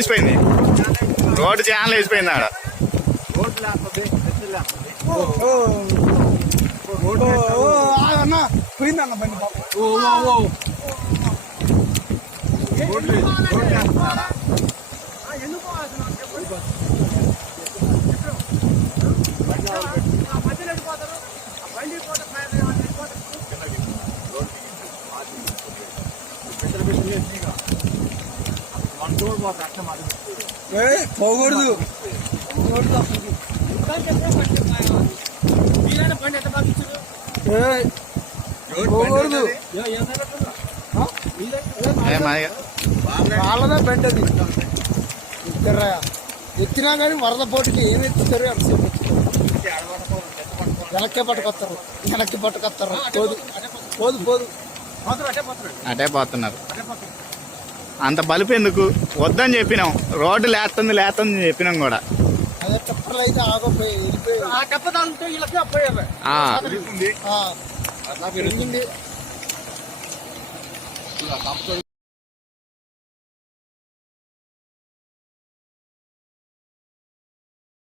వేసిపోయింది, road channel వేసిపోయింది ఆడ. పోయిందన్న బండి పోకూడదు. వాళ్ళదే బండి అది. ఎత్తినా కానీ వరద పోటీకి ఏమి ఎత్తుతారు ఎంతసేపు వెనక్కి పట్టుకొస్తారు, పోదు పోదు పోదు అటే పోతున్నారు. అంత బలుపు ఎందుకు, వద్దని చెప్పినాం. రోడ్డు లేస్తుంది చెప్పినాం కూడా. అదే టప్పర్లు అయితే ఆగపోయి